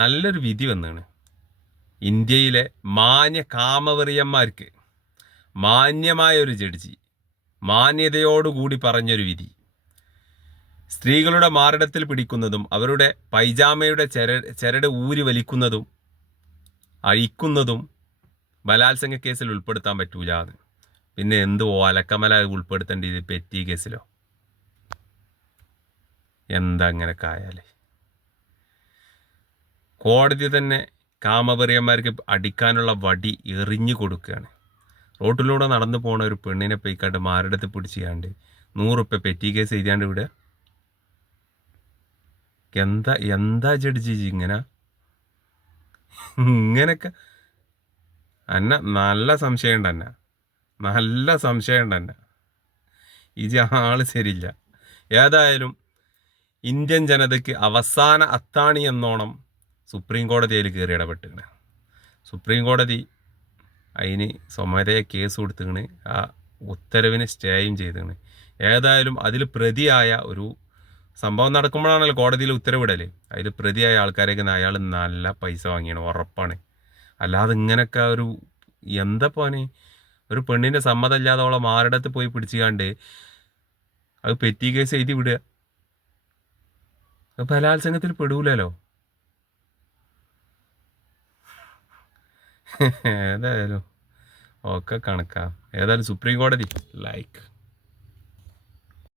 നല്ലൊരു വിധി വന്നാണ്. ഇന്ത്യയിലെ മാന്യ കാമവെറിയന്മാർക്ക് മാന്യമായ ഒരു ജഡ്ജി മാന്യതയോടുകൂടി പറഞ്ഞൊരു വിധി. സ്ത്രീകളുടെ മാറിടത്തിൽ പിടിക്കുന്നതും അവരുടെ പൈജാമയുടെ ചരട് ഊരി വലിക്കുന്നതും അഴിക്കുന്നതും ബലാത്സംഗ കേസിൽ ഉൾപ്പെടുത്താൻ പറ്റൂല. പിന്നെ എന്ത് ഓലക്കമല ഉൾപ്പെടുത്തേണ്ടത്? പെറ്റി കേസിലോ? എന്താ അങ്ങനെയൊക്കെ ആയാലേ? കോടതി തന്നെ കാമവെറിയന്മാർക്ക് അടിക്കാനുള്ള വടി എറിഞ്ഞു കൊടുക്കുകയാണ്. റോട്ടിലൂടെ നടന്നു പോണ ഒരു പെണ്ണിനെ പോയിക്കാണ്ട് മാറിടത്ത് പിടിച്ചാണ്ട് 100 റുപ്യ പെറ്റി കേസ് എഴുതിയാണ്ട് വിടുക. എന്താ എന്താ ജഡ്ജി ഇങ്ങനൊക്കെ? നല്ല സംശയം ഉണ്ട് നല്ല സംശയം ഉണ്ട് ആള് ശരിയില്ല. ഏതായാലും ഇന്ത്യൻ ജനതയ്ക്ക് അവസാന അത്താണി എന്നോണം സുപ്രീം കോടതിയിൽ കയറി ഇടപെട്ടിരുന്നു. സുപ്രീം കോടതി അതിന് സ്വമേധയെ കേസ് കൊടുത്തിരുന്നു. ആ ഉത്തരവിന് സ്റ്റേയും ചെയ്തിരുന്നു. ഏതായാലും അതിൽ പ്രതിയായ ഒരു സംഭവം നടക്കുമ്പോഴാണല്ലോ കോടതിയിൽ ഉത്തരവിടൽ. അതിൽ പ്രതിയായ ആൾക്കാരേക്ക് അയാൾ നല്ല പൈസ വാങ്ങിയാണ്, ഉറപ്പാണ്. അല്ലാതെ ഇങ്ങനെയൊക്കെ എന്താ പോനെ? ഒരു പെണ്ണിൻ്റെ സമ്മതമില്ലാതെ അവളെ മാറിടത്ത് പോയി പിടിച്ചുകാണ്ട് അത് പെറ്റി കേസ് എഴുതി വിടുക. ബലാത്സംഗത്തിൽ പെടൂലല്ലോ. ഏതായാലും ഒക്കെ കണക്കാ. ഏതായാലും സുപ്രീം കോടതി ലൈക്ക്